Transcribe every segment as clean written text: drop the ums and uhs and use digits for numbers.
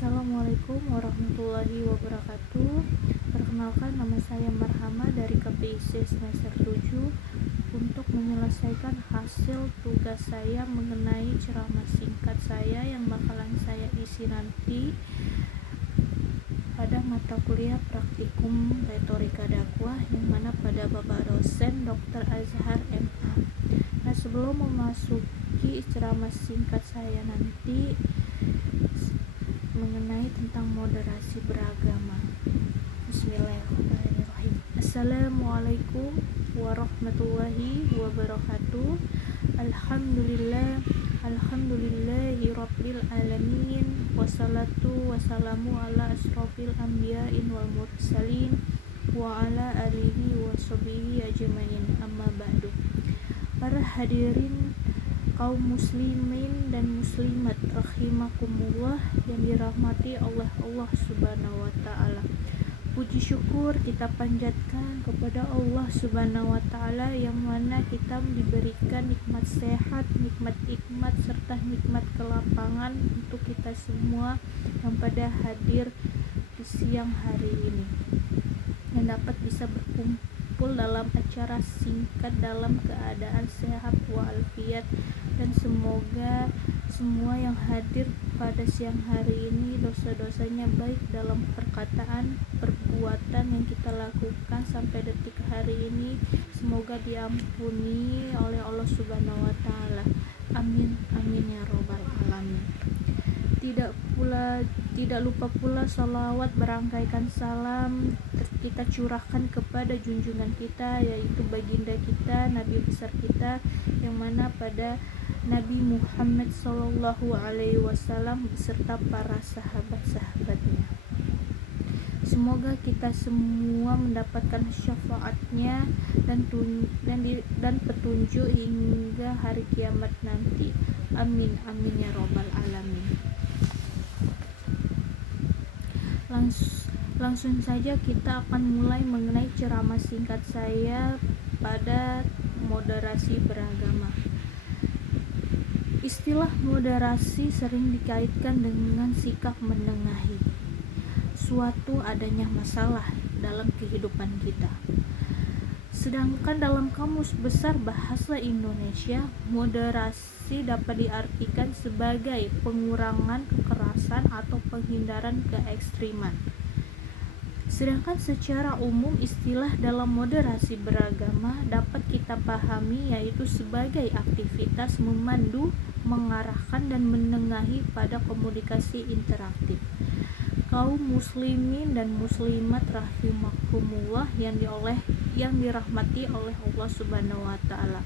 Assalamualaikum warahmatullahi wabarakatuh. Perkenalkan, nama saya Marhama dari KPIC semester 7 untuk menyelesaikan hasil tugas saya mengenai ceramah singkat saya yang bakalan saya isi nanti pada mata kuliah praktikum retorika dakwah yang mana pada Bapak dosen Dr. Azhar MA. Nah, sebelum memasuki ceramah singkat saya nanti mengenai tentang moderasi beragama. Bismillahirrahmanirrahim. Assalamualaikum warahmatullahi wabarakatuh. Alhamdulillahi rabbil alamin. Wassalatu wassalamu ala asrofil anbiya'in wal mursalin wa ala alihi wa sahbihi ajmain, amma ba'du. Para hadirin kaum muslimin dan muslimat rahimakumullah yang dirahmati Allah Subhanahu wa taala. Puji syukur kita panjatkan kepada Allah Subhanahu wa taala yang mana kita diberikan nikmat sehat, nikmat hikmat serta nikmat kelapangan untuk kita semua yang pada hadir di siang hari ini, yang dapat bisa berkumpul dalam acara singkat dalam keadaan sehat walafiat, dan semoga semua yang hadir pada siang hari ini dosa-dosanya baik dalam perkataan, perbuatan yang kita lakukan sampai detik hari ini semoga diampuni oleh Allah Subhanahu wa taala. Amin amin ya robbal alamin. Tidak lupa pula salawat berangkaikan salam kita curahkan kepada junjungan kita, yaitu baginda kita, nabi besar kita, yang mana pada Nabi Muhammad Sallallahu Alaihi Wasallam beserta para sahabat-sahabatnya. Semoga kita semua mendapatkan syafaatnya dan petunjuk hingga hari kiamat nanti. Amin amin ya robbal alamin. Langsung saja kita akan mulai mengenai ceramah singkat saya pada moderasi beragama. Istilah moderasi sering dikaitkan dengan sikap menengahi suatu adanya masalah dalam kehidupan kita. Sedangkan dalam Kamus Besar Bahasa Indonesia, moderasi dapat diartikan sebagai pengurangan kekerasan atau penghindaran keekstriman. Sedangkan secara umum istilah dalam moderasi beragama dapat kita pahami yaitu sebagai aktivitas memandu, mengarahkan dan menengahi pada komunikasi interaktif. Kaum muslimin dan muslimat rahimakumullah yang dirahmati oleh Allah Subhanahu wa taala.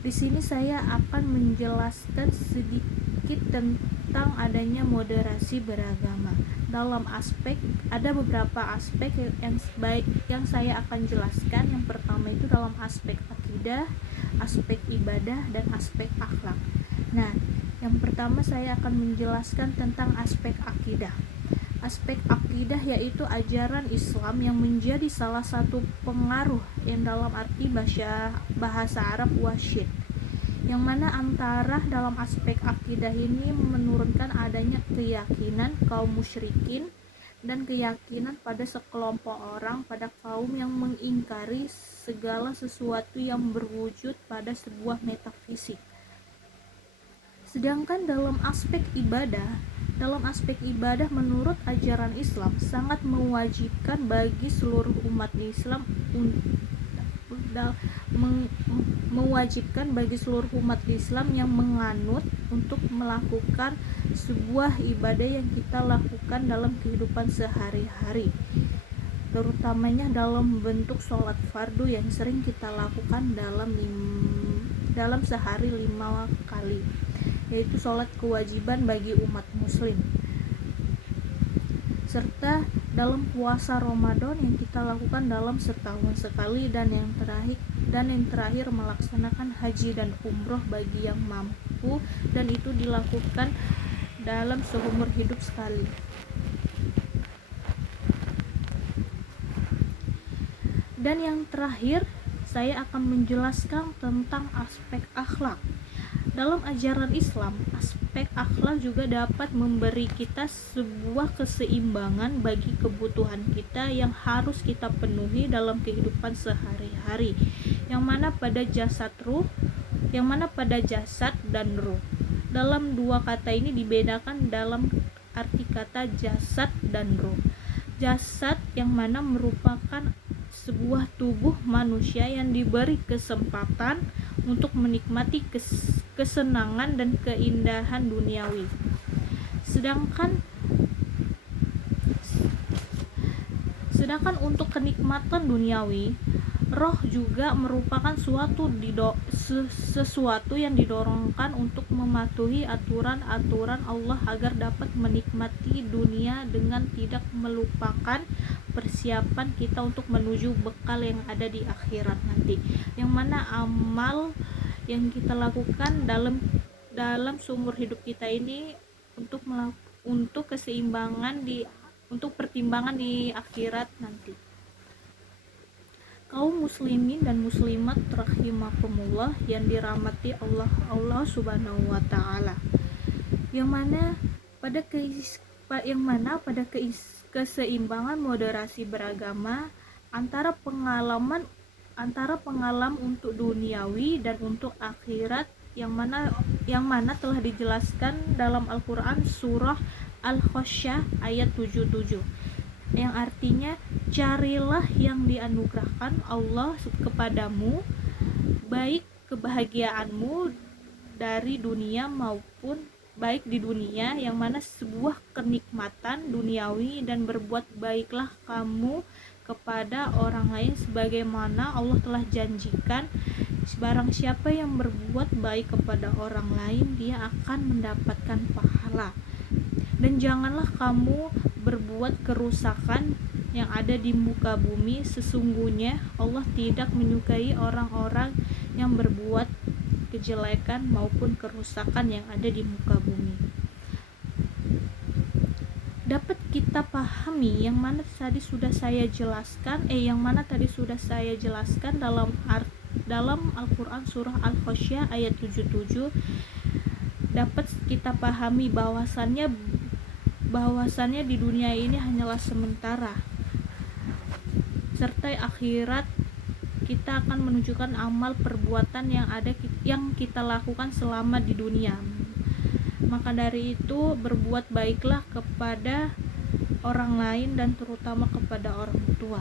Di sini saya akan menjelaskan sedikit tentang adanya moderasi beragama. Ada beberapa aspek yang saya akan jelaskan. Yang pertama itu dalam aspek akidah, aspek ibadah, dan aspek akhlak. Nah, yang pertama saya akan menjelaskan tentang aspek akidah. Aspek akidah yaitu ajaran Islam yang menjadi salah satu pengaruh yang dalam arti bahasa Arab wasyid, yang mana antara dalam aspek akidah ini menurunkan adanya keyakinan kaum musyrikin dan keyakinan pada sekelompok orang pada kaum yang mengingkari segala sesuatu yang berwujud pada sebuah metafisik. Sedangkan dalam aspek ibadah menurut ajaran Islam sangat mewajibkan bagi seluruh umat Islam yang menganut untuk melakukan sebuah ibadah yang kita lakukan dalam kehidupan sehari-hari, terutamanya dalam bentuk sholat fardu yang sering kita lakukan dalam sehari 5 kali, yaitu sholat kewajiban bagi umat muslim, serta dalam puasa Ramadan yang kita lakukan dalam setahun sekali, dan yang terakhir melaksanakan haji dan umroh bagi yang mampu, dan itu dilakukan dalam seumur hidup sekali. Dan yang terakhir saya akan menjelaskan tentang aspek akhlak. Dalam ajaran Islam, aspek akhlak juga dapat memberi kita sebuah keseimbangan bagi kebutuhan kita yang harus kita penuhi dalam kehidupan sehari-hari, yang mana pada jasad dan ruh. Dalam dua kata ini dibedakan dalam arti kata jasad dan ruh. Jasad yang mana merupakan sebuah tubuh manusia yang diberi kesempatan untuk menikmati kesenangan dan keindahan duniawi. Sedangkan untuk kenikmatan duniawi, roh juga merupakan sesuatu yang didorongkan untuk mematuhi aturan-aturan Allah agar dapat menikmati dunia dengan tidak melupakan persiapan kita untuk menuju bekal yang ada di akhirat nanti, yang mana amal yang kita lakukan dalam seumur hidup kita ini untuk keseimbangan untuk pertimbangan di akhirat nanti. Kaum muslimin dan muslimat rahimakumullah yang dirahmati Allah Subhanahu wa taala. Yang mana pada keseimbangan moderasi beragama antara pengalaman untuk duniawi dan untuk akhirat yang mana telah dijelaskan dalam Al-Qur'an surah Al-Ghasyiyah ayat 77, yang artinya carilah yang dianugerahkan Allah kepadamu, baik kebahagiaanmu dari dunia maupun baik di dunia, yang mana sebuah kenikmatan duniawi, dan berbuat baiklah kamu kepada orang lain sebagaimana Allah telah janjikan, barang siapa yang berbuat baik kepada orang lain dia akan mendapatkan pahala. Dan janganlah kamu berbuat kerusakan yang ada di muka bumi, sesungguhnya Allah tidak menyukai orang-orang yang berbuat kejelekan maupun kerusakan yang ada di muka bumi. Dapat kita pahami yang mana tadi sudah saya jelaskan dalam Al-Qur'an surah Al-Ghasyiyah ayat 77. Dapat kita pahami bahwasannya di dunia ini hanyalah sementara, serta akhirat kita akan menunjukkan amal perbuatan yang kita lakukan selama di dunia. Maka dari itu berbuat baiklah kepada orang lain dan terutama kepada orang tua.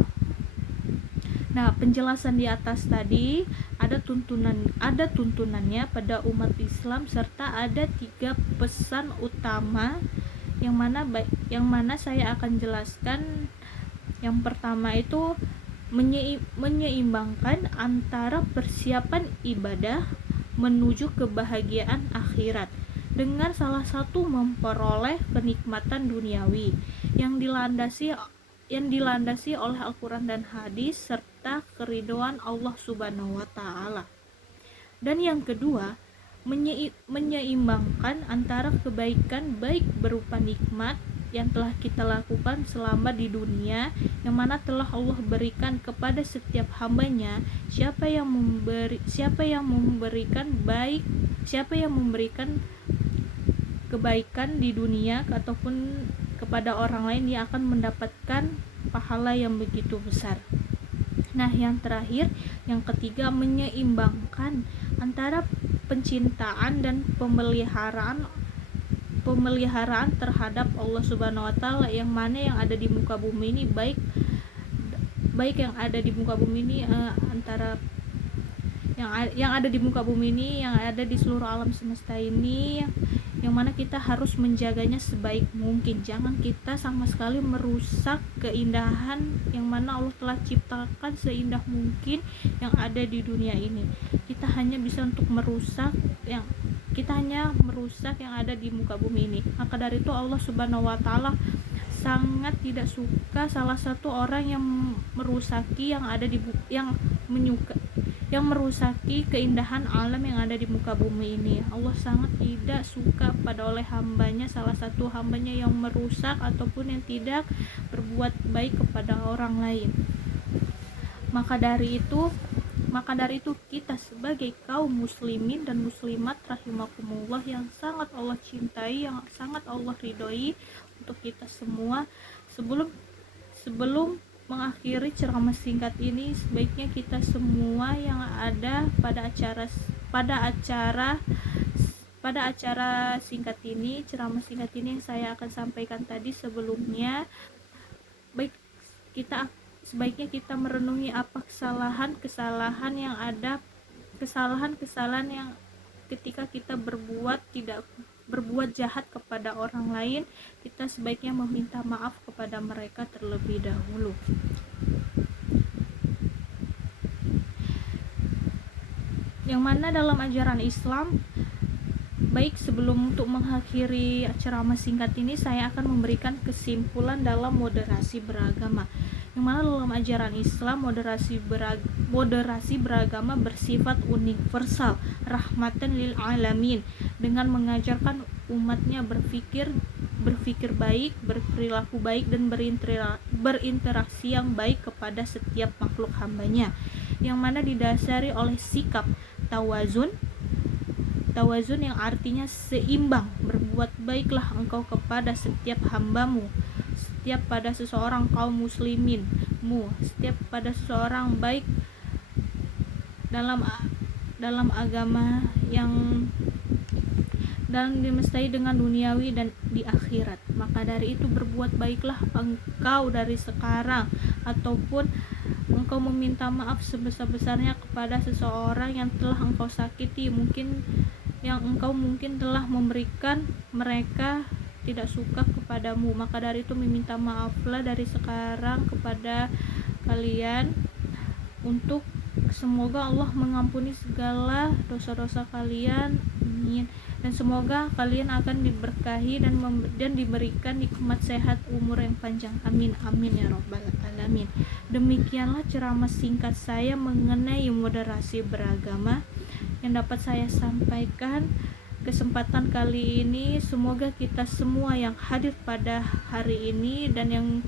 Nah, penjelasan di atas tadi ada tuntunannya pada umat Islam, serta ada 3 pesan utama yang mana saya akan jelaskan. Yang pertama itu menyeimbangkan antara persiapan ibadah menuju kebahagiaan akhirat dengan salah satu memperoleh kenikmatan duniawi yang dilandasi oleh Al-Quran dan hadis serta keridhaan Allah Subhanahu wa taala. Dan yang kedua, menyeimbangkan antara kebaikan baik berupa nikmat yang telah kita lakukan selama di dunia, yang mana telah Allah berikan kepada setiap hambanya. Siapa yang memberikan kebaikan di dunia ataupun kepada orang lain, dia akan mendapatkan pahala yang begitu besar. Nah, yang terakhir, yang ketiga, menyeimbangkan antara pencintaan dan pemeliharaan terhadap Allah Subhanahu wa taala, yang mana yang ada di muka bumi ini baik yang ada di muka bumi ini antara yang ada di muka bumi ini, yang ada di seluruh alam semesta ini, yang mana kita harus menjaganya sebaik mungkin. Jangan kita sama sekali merusak keindahan yang mana Allah telah ciptakan seindah mungkin yang ada di dunia ini. Kita hanya bisa untuk merusak yang ada di muka bumi ini. Maka dari itu Allah Subhanahu wa taala sangat tidak suka salah satu orang yang merusaki yang merusaki keindahan alam yang ada di muka bumi ini. Allah sangat tidak suka pada salah satu hambanya yang merusak ataupun yang tidak berbuat baik kepada orang lain. Maka Maka dari itu kita sebagai kaum muslimin dan muslimat rahimakumullah yang sangat Allah cintai, yang sangat Allah ridhoi, untuk kita semua, sebelum sebelum mengakhiri ceramah singkat ini, sebaiknya kita semua yang ada pada acara pada acara singkat ini, ceramah singkat ini yang saya akan sampaikan tadi sebelumnya, baik kita sebaiknya kita merenungi apa kesalahan-kesalahan yang ada, kesalahan-kesalahan yang ketika kita tidak berbuat jahat kepada orang lain, kita sebaiknya meminta maaf kepada mereka terlebih dahulu. Yang mana dalam ajaran Islam, baik sebelum untuk mengakhiri ceramah singkat ini, saya akan memberikan kesimpulan dalam moderasi beragama. Yang mana dalam ajaran Islam, moderasi beragama bersifat universal, rahmatan lil alamin, dengan mengajarkan umatnya berpikir baik, berperilaku baik, dan berinteraksi yang baik kepada setiap makhluk hambanya, yang mana didasari oleh sikap tawazun yang artinya seimbang. Berbuat baiklah engkau kepada setiap hambamu, setiap pada seseorang kaum musliminmu, setiap pada seseorang, baik dalam agama yang dan dimestai dengan duniawi dan di akhirat. Maka dari itu berbuat baiklah engkau dari sekarang, ataupun engkau meminta maaf sebesar-besarnya kepada seseorang yang telah engkau sakiti, yang engkau mungkin telah memberikan mereka tidak suka kepadamu. Maka dari itu meminta maaflah dari sekarang kepada kalian, untuk semoga Allah mengampuni segala dosa-dosa kalian, amin. Dan semoga kalian akan diberkahi dan diberikan nikmat sehat umur yang panjang, amin amin ya robbal alamin. Demikianlah ceramah singkat saya mengenai moderasi beragama yang dapat saya sampaikan kesempatan kali ini. Semoga kita semua yang hadir pada hari ini dan yang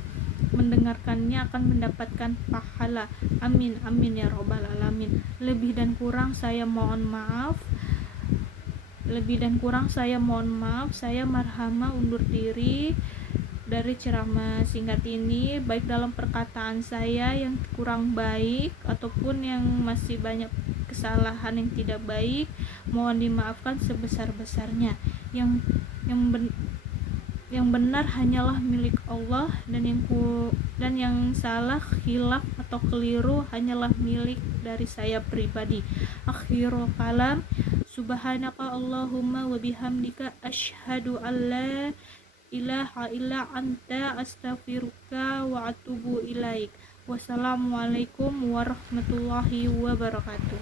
mendengarkannya akan mendapatkan pahala, amin amin ya robbal alamin. Lebih dan kurang saya mohon maaf. Saya Marhama undur diri dari ceramah singkat ini, baik dalam perkataan saya yang kurang baik ataupun yang masih banyak kesalahan yang tidak baik, mohon dimaafkan sebesar-besarnya. Yang benar hanyalah milik Allah, dan yang salah, khilaf atau keliru hanyalah milik dari saya pribadi. Akhirul kalam, subhanaka Allahumma wa bihamdika asyhadu an la ilaha illa anta astaghfiruka wa atubu ilaik. Wassalamualaikum warahmatullahi wabarakatuh.